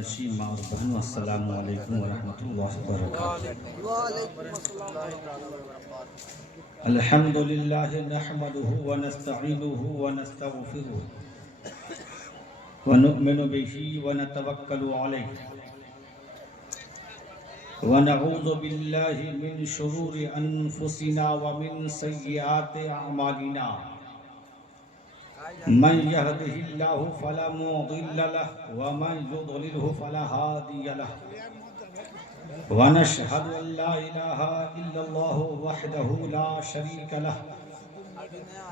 نشین ماں اور بہنوں، السلام علیکم ورحمۃ اللہ وبرکاتہ۔ الحمد للہ نحمدہ ونستعینہ ونستغفرہ ونؤمن بہ ونتوکل علیہ ونعوذ باللہ من شرور انفسنا ومن سیئات اعمالنا، من يهده الله فلا مضل له ومن يضلله فلا هادي له، ونشهد أن لا إله إلا الله وحده لا شريك له،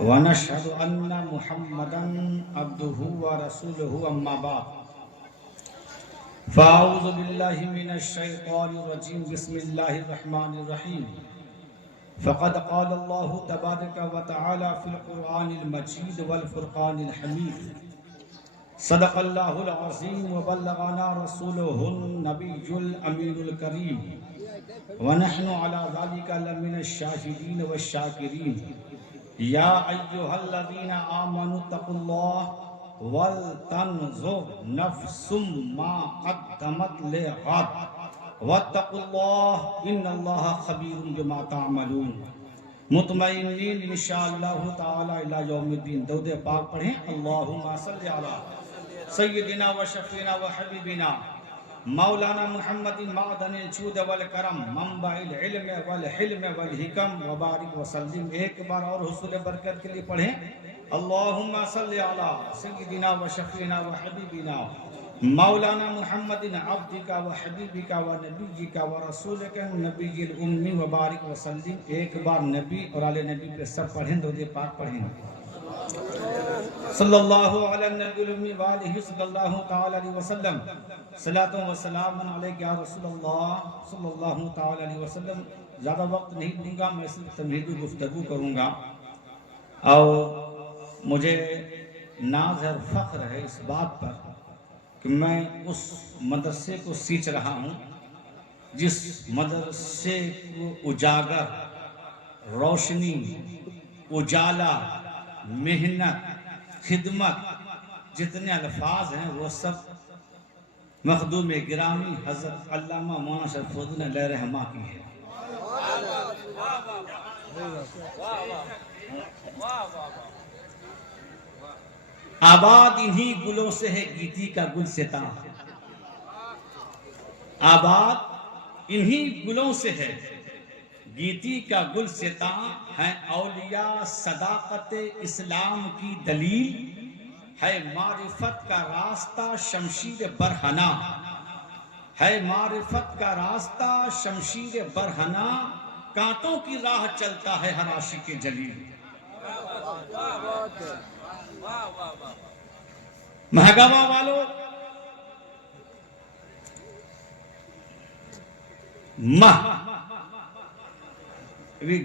ونشهد أن محمدا عبده ورسوله، أما بعد فأعوذ بالله من الشيطان الرجيم، بسم الله الرحمن الرحيم، فقد قال الله تبارك وتعالى في القرآن المجيد والفرقان الحميد، صدق الله العظيم وبلغنا رسوله النبي الأمين الكريم، ونحن على ذلك لمن الشاهدين والشاكرين، يا أيها الذين آمنوا اتقوا الله ولتنظر نفس ما قدمت لغد واتقوا اللہ ان اللہ خبیر بما تعملون، مطمئنین انشاءاللہ تعالی الی یوم الدین۔ درود پاک پڑھیں، اللہم صلی علی سیدنا و شفینا و حبیبنا مولانا محمد معدن الجود والکرم منبع العلم والحلم والحکم وبارک وسلم۔ ایک بار اور حصول برکت کے لیے پڑھیں، اللہم صلی علی سیدنا و شفینا و حبیبنا مولانا محمد عبدک و حبیبک و نبیک و رسولک النبی الامی وبارک وسلم۔ ایک بار نبی اور آل نبی پہ سب پڑھیں، درود پاک پڑھیں، صلی اللہ علی النبی الامی وآلہ صلی اللہ تعالی علیہ وسلم، صلاۃ و سلام علیک یا رسول اللہ صلی اللہ تعالی علیہ وسلم۔ زیادہ وقت نہیں دوں گا، میں صرف تمہیدی گفتگو کروں گا، اور مجھے ناز اور فخر ہے اس بات پر کہ میں اس مدرسے کو سینچ رہا ہوں جس مدرسے کو اجاگر، روشنی، اجالا، محنت، خدمت، جتنے الفاظ ہیں وہ سب مخدوم گرامی حضرت علامہ مولانا شریف الدین علیہ رحمہ کی ہے۔ آباد انہی گلوں سے ہے گیتی کا گلستاں، آباد انہی گلوں سے ہے گیتی کا گلستاں، ہے اولیاء صداقت اسلام کی دلیل، ہے معرفت کا راستہ شمشیر برہنہ، ہے معرفت کا راستہ شمشیر برہنہ، کانٹوں کی راہ چلتا ہے ہر عاشق جلیل۔ مہگاوا والو،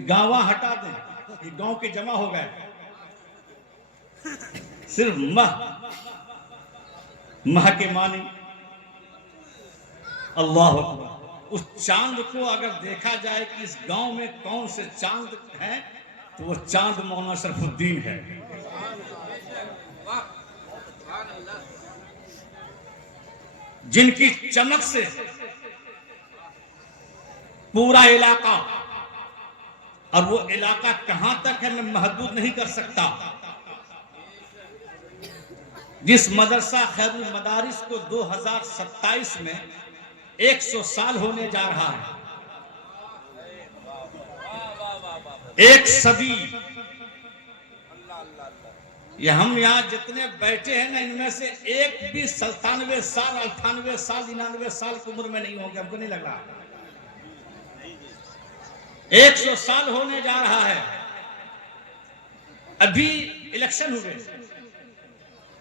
گاواں ہٹا دیں، یہ گاؤں کے جمع ہو گئے، صرف مہ کے معنی اللہ اکبر۔ اس چاند کو اگر دیکھا جائے کہ اس گاؤں میں کون سے چاند ہیں تو وہ چاند مولانا شریف الدین ہے۔ جن کی چمک سے پورا علاقہ، اور وہ علاقہ کہاں تک ہے میں محدود نہیں کر سکتا، جس مدرسہ خیر المدارس کو 2027 میں 100 سال ہونے جا رہا ہے، ایک صدی، یہ ہم یہاں جتنے بیٹھے ہیں نا ان میں سے ایک بھی 97 سال 98 سال 99 سال کی عمر میں نہیں ہوں گے، ہم کو نہیں لگ رہا۔ 100 سال ہونے جا رہا ہے۔ ابھی الیکشن ہوئے،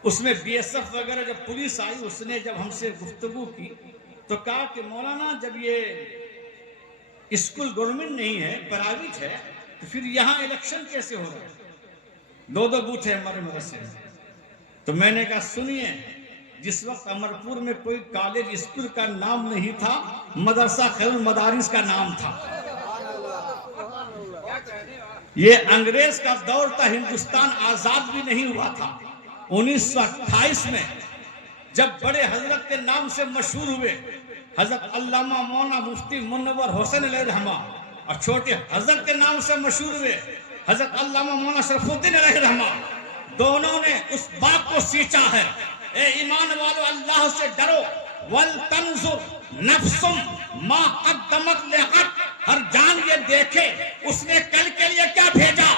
اس میں بی ایس ایف وغیرہ جب پولیس آئی، اس نے جب ہم سے گفتگو کی تو کہا کہ مولانا جب یہ اسکول گورنمنٹ نہیں ہے، پرائیویٹ ہے، تو پھر یہاں الیکشن کیسے ہو رہا ہے؟ 2 بوتھ ہیں ہمارے مدرسے میں۔ تو میں نے کہا سنیے، جس وقت امرپور میں کوئی کالج اسکول کا نام نہیں تھا، مدرسہ خیر المدارس کا نام تھا۔ یہ انگریز کا دور تھا، ہندوستان آزاد بھی نہیں ہوا تھا۔ 1928 میں جب بڑے حضرت کے نام سے مشہور ہوئے حضرت علامہ مولانا مفتی منور حسین علیہ رحمہ، اور چھوٹے حضرت کے نام سے مشہور ہوئے حضرت علامہ مولانا شرف الدین علیہ رحمہ، دونوں نے اس بات کو سینچا ہے، اے ایمان والو اللہ سے ڈرو، وَلْتَنْظُرْ نَفْسٌ مَا قَدَّمَتْ لِغَدٍ، ہر جان یہ دیکھے اس نے کل کے لیے کیا بھیجا۔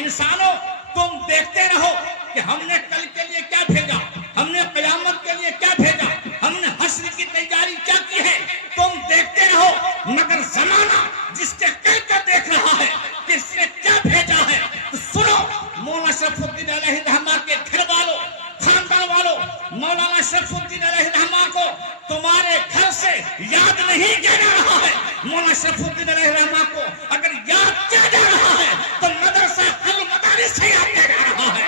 انسانوں تم دیکھتے رہو کہ ہم نے کل کے لیے کیا بھیجا، ہم نے قیامت کے لیے کیا بھیجا، ہم نے حشر کی تیاری کیا کی ہے، تم دیکھتے رہو، مگر زمانہ جس کے کل کا دیکھ رہا ہے کہ اس نے کیا بھیجا ہے۔ تو سنو، مولانا شرف الدین علیہ رحمہ کے گھر والوں، خاندان والوں، مولانا شرف الدین علیہ رحمہ کو تمہارے گھر سے یاد نہیں کیا جا رہا ہے۔ مولانا شرف الدین علیہ رحمہ کو اگر یاد کیا جا رہا ہے تو مدرسہ المدارس سے یاد کیا جا رہا ہے۔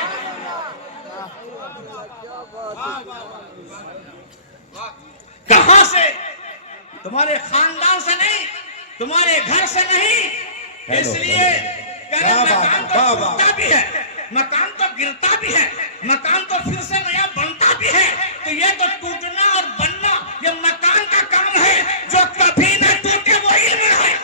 کہاں سے؟ تمہارے خاندان سے نہیں، تمہارے گھر سے نہیں۔ اس لیے مکان تو ٹوٹتا بھی ہے، مکان تو گرتا بھی ہے، مکان تو پھر سے نیا بنتا بھی ہے، تو یہ تو ٹوٹنا اور بننا یہ مکان کا کام ہے۔ جو کبھی نہ ٹوٹے وہ علم ہے،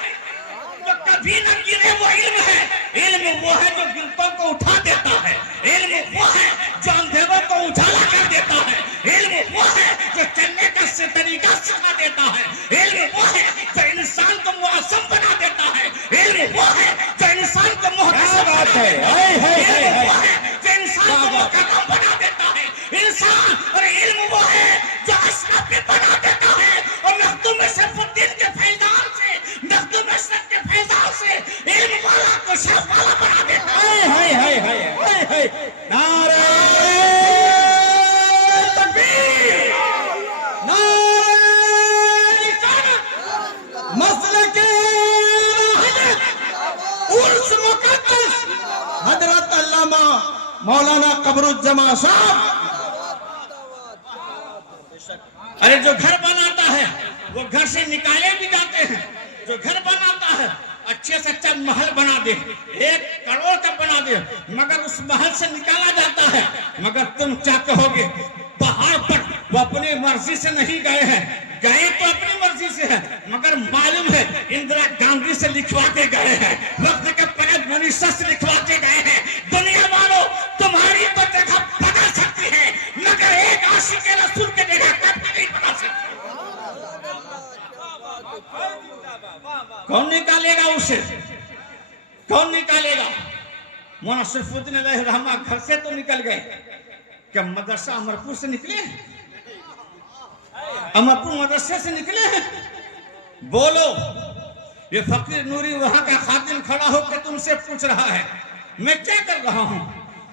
جو کبھی نہ گرے وہ علم ہے۔ علم وہ ہے جو گرتوں کو اٹھا دیتا ہے، علم وہ ہے جو اندھیروں کو اجالا کر دیتا ہے، علم وہ ہے جو چلنے کا طریقہ سکھا دیتا ہے، علم وہ ہے جو انسان کو معصوم بنا دیتا ہے، علم وہ ہے جو انسان کو محتسب بنا دیتا ہے، علم وہ ہے جو انسان کو مقدم بنا دیتا ہے، انسان اور علم وہ ہے جو اشرف بھی بنا دیتا ہے۔ اور مخدوم شرف الدین کے فیضان سے، مخدوم اشرف کے فیضان سے علم والا کو شرف والا بنا دیتا ہے۔ نعرہ تکبیر، مسلک عرس مقدس حضرت علامہ مولانا قبر الجماع صاحب۔ ارے جو گھر بناتا ہے وہ گھر سے نکالے بھی جاتے ہیں، جو گھر بناتا ہے اچھے سے اچھا محل بنا دے، 1 کروڑ کا بنا دے، مگر اس محل سے نکالا جاتا ہے۔ مگر تم کیا کہو گے؟ پہاڑ پر وہ اپنی مرضی سے نہیں گئے ہیں، گئے تو اپنی مرضی سے ہے، مگر معلوم ہے اندرا گاندھی سے لکھوا کے گئے ہیں، وقت کے پہلے منیشا سے لکھوا کے گئے ہیں۔ دنیا والوں تمہاری تو جگہ بدل سکتی ہے، مگر ایک عاشق رسول کے جگہ کبھی نہیں بدل سکتی۔ کون نکالے گا اسے؟ کون نکالے گا؟ مولانا شرف الدین علیہ رحمہ گھر سے تو نکل گئے، کیا مدرسہ امرپور سے نکلے ہیں؟ امرپور مدرسے سے نکلے ہیں؟ بولو۔ یہ فقیر نوری وہاں کا خادم کھڑا ہو کے تم سے پوچھ رہا ہے میں کیا کر رہا ہوں؟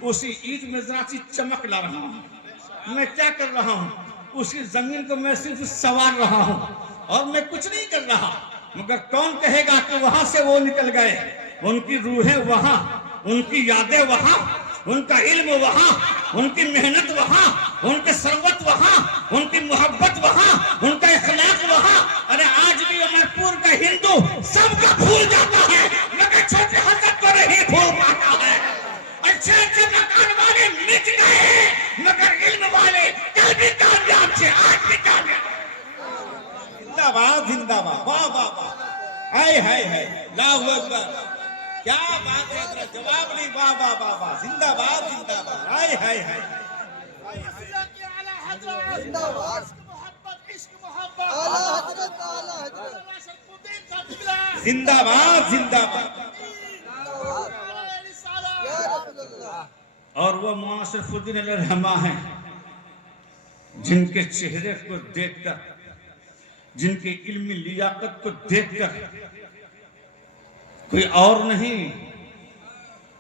اسی اینٹ میں ذرا سی چمک لا رہا ہوں۔ میں کیا کر رہا ہوں؟ اسی زمین کو میں صرف سوار رہا ہوں اور میں کچھ نہیں کر رہا۔ مگر کون کہے گا کہ وہاں سے وہ نکل گئے؟ ان کی روحیں وہاں، ان کی یادیں وہاں، ان کا علم وہاں، ان کی محنت وہاں، ان کی ثروت وہاں، ان کی محبت وہاں، ان کا اخلاق وہاں۔ ارے آج بھی امرپور کا ہندو سب کا بھول جاتا ہے، مگر چھوٹے حضرت کو نہیں بھول پاتا ہے۔ اچھے اچھے مکان والے مٹ گئے مگر علم والے کل بھی کامیاب تھے، آج بھی کامیاب۔ زندہ باد، زندہ باد، واہ واہ واہ، ہائے ہائے ہائے، اللہ اکبر، کیا بات ہے حضرت، جواب نہیں، واہ واہ واہ واہ، زندہ باد، زندہ باد، ہائے ہائے ہائے، زندہ باد، زندہ باد۔ اور وہ مولانا شرف الدین علیہ رحمہ ہیں جن کے چہرے کو دیکھ کر، جن کی علمی لیاقت کو دیکھ کر کوئی اور نہیں،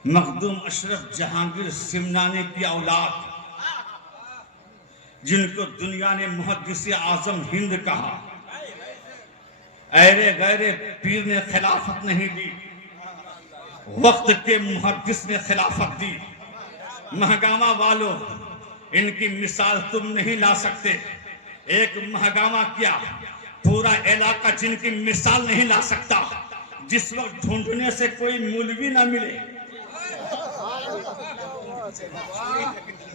مخدوم اشرف جہانگیر سمنانی کی اولاد، جن کو دنیا نے محدث اعظم ہند کہا۔ ایرے غیرے پیر نے خلافت نہیں دی، وقت کے محدث نے خلافت دی۔ مہگامہ والوں، ان کی مثال تم نہیں لا سکتے۔ ایک مہگامہ کیا، پورا علاقہ جن کی مثال نہیں لا سکتا۔ جس وقت ڈھونڈنے سے کوئی مولوی نہ ملے،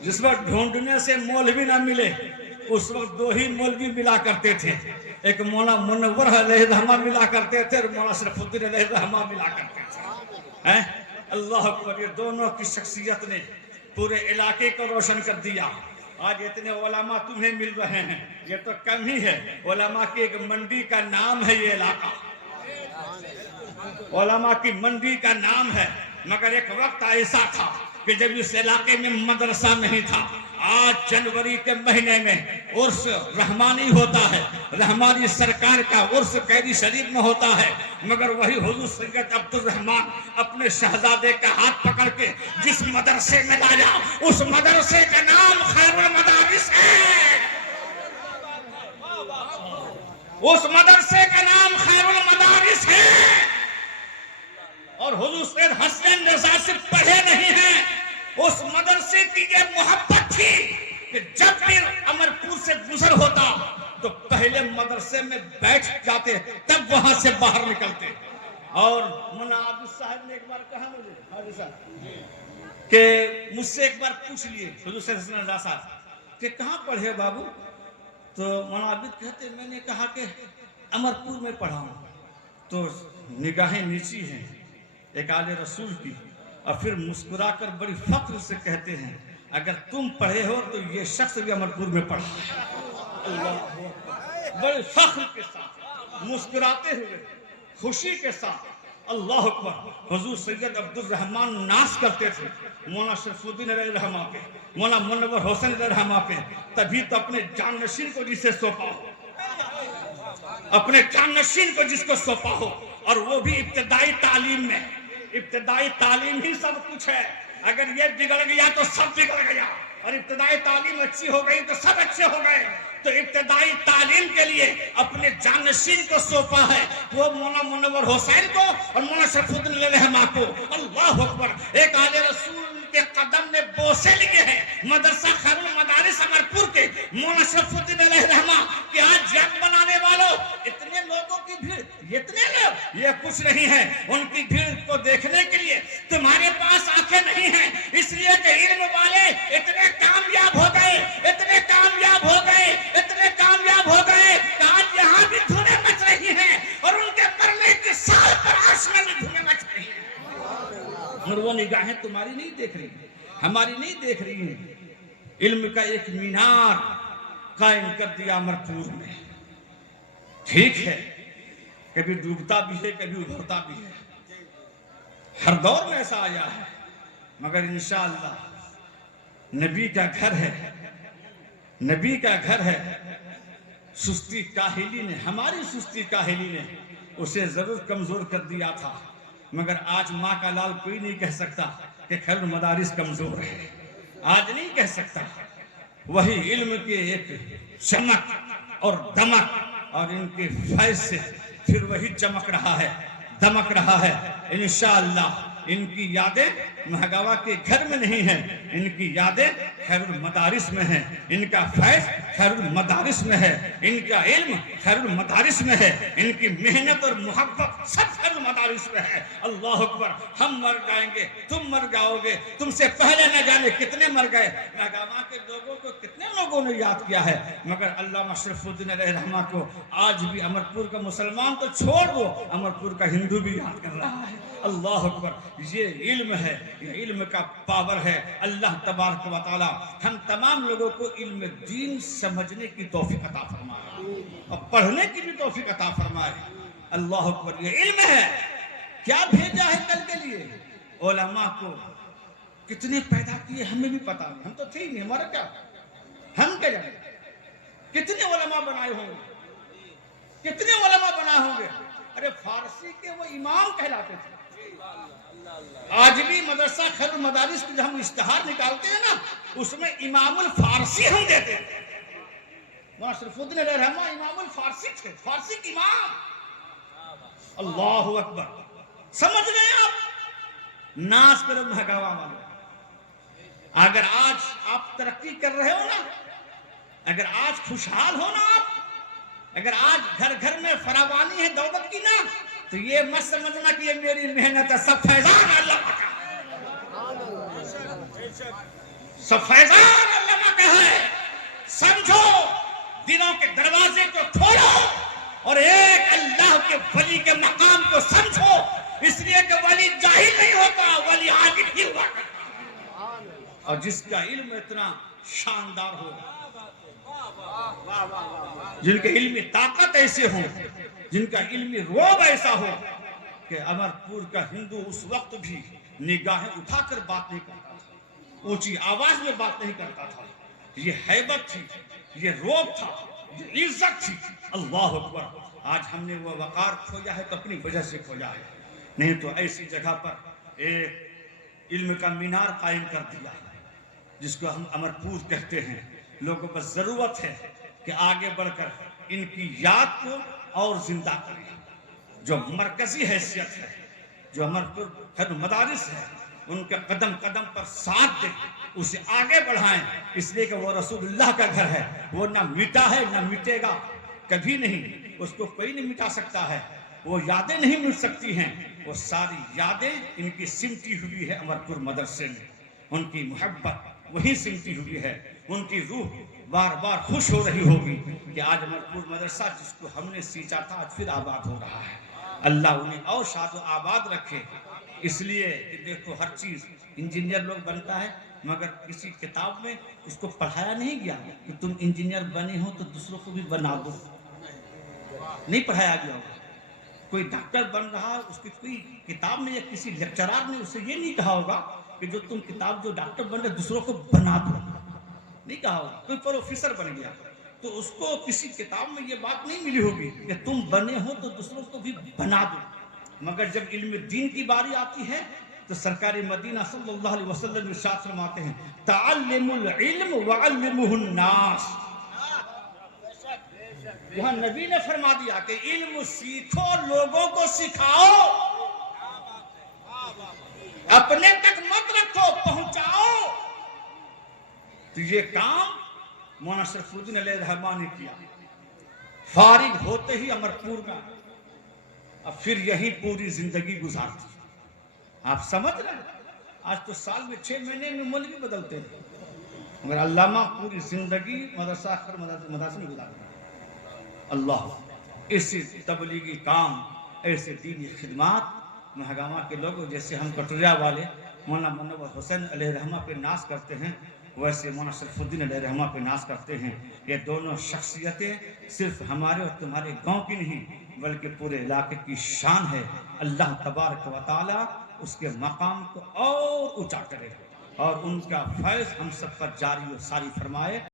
جس وقت ڈھونڈنے سے مولوی نہ ملے، اس وقت دو ہی مولوی ملا کرتے تھے، ایک مولانا منور علیہ الرحمہ ملا کرتے تھے اور مولانا شرف الدین علیہ الرحمہ ملا کرتے تھے. اللہ اکبر. یہ دونوں کی شخصیت نے پورے علاقے کو روشن کر دیا. آج اتنے علماء تمہیں مل رہے ہیں، یہ تو کم ہی ہے. علماء کی ایک منڈی کا نام ہے یہ علاقہ، علماء کی منڈی کا نام ہے. مگر ایک وقت ایسا تھا کہ جب اس علاقے میں مدرسہ نہیں تھا. آج جنوری کے مہینے میں عرس رحمانی ہوتا ہے، رحمانی سرکار کا عرس قیدی شریف میں ہوتا ہے. مگر وہی حضور سید عبد الرحمن اپنے شہزادے کا ہاتھ پکڑ کے جس مدرسے میں لایا، اس مدرسے کا نام خیر المدارس ہے. اس مدرسے کا نام خیر المدارس ہے. اور حضور سید حسن رضا صرف پڑھے نہیں ہیں، اس مدرسے کی یہ محبت تھی کہ جب بھی امرپور سے گزر ہوتا تو پہلے مدرسے میں بیٹھ جاتے، تب وہاں سے باہر نکلتے. اور مولانا عابد صاحب نے ایک بار کہا مجھے، حاجی صاحب، کہ مجھ سے ایک بار پوچھ لیے حضور سید حسن رضا صاحب کہ کہاں پڑھے بابو؟ تو مولانا عابد کہتے میں نے کہا کہ امرپور میں پڑھا ہوں. تو نگاہیں نیچی ہیں ایک آل رسول کی، اور پھر مسکرا کر بڑی فخر سے کہتے ہیں اگر تم پڑھے ہو تو یہ شخص بھی امرپور میں پڑھا ہے. اللہ بڑے فخر کے ساتھ، مسکراتے ہوئے، خوشی کے ساتھ. اللہ اکبر. حضور سید عبد الرحمن ناز کرتے تھے مولانا شرف الدین علیہ الرحمہ پہ، مولانا منور حسین علیہ الرحمہ پہ. تبھی تو اپنے جانشین کو جسے سونپا ہو، اپنے جانشین کو جس کو سونپا ہو، اور وہ بھی ابتدائی تعلیم میں. ابتدائی تعلیم ہی سب کچھ ہے. اگر یہ بگڑ گیا تو سب بگڑ گیا، اور ابتدائی تعلیم اچھی ہو گئی تو سب اچھے ہو گئے. تو ابتدائی تعلیم کے لیے اپنے جانشین کو سونپا ہے، وہ مولانا منور حسین کو اور مولانا شرف الدین علیہ الرحمہ کو. اللہ اکبر. ایک آل رسول کے قدم میں بوسے لیے ہیں مدرسہ خیر المدارس امرپور کے مولانا شرف الدین علیہ الرحمہ کہ آج جگ بنانے والوں، اتنے لوگوں کی بھیڑ، اتنے لوگ، یہ کچھ نہیں ہے. ان کی بھیڑ کو دیکھنے کے لیے تمہارے پاس آنکھیں نہیں ہیں، اس لیے کہ علم والے اتنے کامیاب ہو گئے، اتنے کامیاب ہو گئے، اتنے کامیاب ہو گئے کہ آج یہاں بھی دھونے مچ رہی ہیں، اور ان کے مرنے کے سال پر آسمان میں دھونے مچ رہی ہیں. اور وہ نگاہیں تمہاری نہیں دیکھ رہی، ہماری نہیں دیکھ رہی ہیں. علم کا ایک مینار قائم کر دیا امرپور میں. ٹھیک ہے، کبھی ڈوبتا بھی ہے، کبھی ابھرتا بھی ہے، ہر دور میں ایسا آیا ہے. مگر انشاءاللہ نبی کا گھر ہے، نبی کا گھر ہے. سستی کاہلی نے، ہماری سستی کاہلی نے اسے ضرور کمزور کر دیا تھا. مگر آج ماں کا لال کوئی نہیں کہہ سکتا کہ خیر المدارس کمزور ہے. آج نہیں کہہ سکتا. وہی علم کے ایک چمک اور دمک اور ان کے فیض سے پھر وہی چمک رہا ہے، دمک رہا ہے. انشاءاللہ ان کی یادیں مہگاوا کے گھر میں نہیں ہیں، ان کی یادیں خیر المدارس میں ہیں. ان کا فیض خیر المدارس میں ہے، ان کا علم خیر المدارس میں ہے، ان کی محنت اور محبت سب خیر المدارس میں ہے. اللہ اکبر. ہم مر جائیں گے، تم مر جاؤ گے، تم سے پہلے نہ جانے کتنے مر گئے. مہگاوا کے لوگوں کو کتنے لوگوں نے یاد کیا ہے، مگر علامہ شرف الدین علیہ الرحمہ کو آج بھی امرپور کا مسلمان تو چھوڑ دو، امرپور کا ہندو بھی یاد کر رہا ہے. اللہ اکبر. یہ علم ہے، یہ علم کا پاور ہے. اللہ تبارک و تعالی ہم تمام لوگوں کو علم دین سمجھنے کی توفیق عطا فرمائے اور پڑھنے کی بھی توفیق عطا فرمائے. اللہ اکبر. یہ علم ہے. کیا بھیجا ہے کل کے لیے؟ علماء کو کتنے پیدا کیے ہمیں بھی پتا نہیں، ہم تو تھے ہی نہیں، ہمارا کیا، ہم کیا جانے. کتنے علماء بنائے ہوں گے، کتنے علماء بنائے ہوں گے. ارے فارسی کے وہ امام کہلاتے تھے. آج بھی مدرسہ خیر المدارس کی جو ہم اشتہار نکالتے ہیں نا، اس میں امام الفارسی ہم دیتے ہیں. مولانا شرف الدین علیہ الرحمہ امام الفارسی تھے، فارسی کے امام. اللہ اکبر. سمجھ رہے ہیں آپ؟ ناز کرو بھگوا والے. اگر آج آپ ترقی کر رہے ہو نا، اگر آج خوشحال ہو نا آپ، اگر آج گھر گھر میں فراوانی ہے دولت کی نا، تو یہ مت سمجھنا کہ یہ میری محنت ہے، سب فیضان اللہ کا، سب فیضان اللہ کا ہے. سمجھو دلوں کے دروازے کو کھولو اور ایک اللہ کے ولی کے مقام کو سمجھو، اس لیے کہ ولی جاہل نہیں ہوتا، ولی عالم ہی ہوا کرتا، اور جس کا علم اتنا شاندار ہو، جن کے علمی طاقت ایسے ہوں، جن کا علمی روب ایسا ہو کہ امر پور کا ہندو اس وقت بھی نگاہیں اٹھا کر بات نہیں کرتا تھا، اونچی آواز میں بات نہیں کرتا تھا، یہ حیبت تھی، یہ روب تھا، یہ عزت تھی۔ اللہ اکبر! آج ہم نے وہ وقار کھویا ہے تو اپنی وجہ سے کھویا ہے، نہیں تو ایسی جگہ پر ایک علم کا مینار قائم کر دیا ہے جس کو ہم امر پور کہتے ہیں۔ لوگوں پر ضرورت ہے کہ آگے بڑھ کر ان کی یاد کو اور زندہ کریں، جو مرکزی حیثیت ہے، جو امر پور خیر مدارس ہے، ان کے قدم قدم پر ساتھ دیں، اسے آگے بڑھائیں، اس لیے کہ وہ رسول اللہ کا گھر ہے، وہ نہ مٹا ہے نہ مٹے گا، کبھی نہیں، اس کو کوئی نہیں مٹا سکتا ہے، وہ یادیں نہیں مٹ سکتی ہیں، وہ ساری یادیں ان کی سمٹی ہوئی ہے امر پور مدرسے میں، ان کی محبت وہی سمٹی ہوئی ہے، ان کی روح بار بار خوش ہو رہی ہوگی کہ آج امر پور مدرسہ جس کو ہم نے سینچا تھا آج پھر آباد ہو رہا ہے۔ اللہ انہیں اور شاد و آباد رکھے، اس لیے کہ دیکھو ہر چیز انجینئر لوگ بنتا ہے مگر کسی کتاب میں اس کو پڑھایا نہیں گیا کہ تم انجینئر بنے ہو تو دوسروں کو بھی بنا دو، نہیں پڑھایا گیا ہوگا۔ کوئی ڈاکٹر بن رہا ہے، اس کی کوئی کتاب میں یا کسی لیکچرار نے اسے یہ نہیں کہا ہوگا کہ جو تم کتاب جو ڈاکٹر بن رہے دوسروں کو بنا دو، نہیں کہا ہوگا۔ کوئی پروفیسر بن گیا تو اس کو کسی کتاب میں یہ بات نہیں ملی ہوگی کہ تم بنے ہو تو دوسروں کو بھی بنا دو، مگر جب علم دین کی باری آتی ہے تو سرکار مدینہ صلی اللہ علیہ وسلم ارشاد فرماتے ہیں تعلم العلم وعلمہ الناس، یہاں نبی نے فرما دیا کہ علم سیکھو، لوگوں کو سکھاؤ، اپنے تک مت رکھو، پہنچاؤ۔ تو یہ کام مولانا شرف الدین علیہ رحمٰن نے کیا، فارغ ہوتے ہی امر پور کا، اب پھر یہی پوری زندگی گزارتی۔ آپ سمجھ رہے ہیں آج تو سال میں 6 مہینے میں ملک بھی بدلتے ہیں، مگر علامہ پوری زندگی مدرسہ اخر مدرسہ میں گزارتے ہیں۔ اللہ ایسے تبلیغی کام، ایسے دینی خدمات مہگامہ کے لوگ جیسے ہم کٹوریا والے مولانا منور حسین علیہ رحمہ پہ ناز کرتے ہیں، ویسے مولانا شرف الدین علیہ رحمہ پہ ناز کرتے ہیں۔ یہ دونوں شخصیتیں صرف ہمارے اور تمہارے گاؤں کی نہیں بلکہ پورے علاقے کی شان ہے۔ اللہ تبارک و تعالی اس کے مقام کو اور اونچا کرے اور ان کا فیض ہم سب پر جاری و ساری فرمائے۔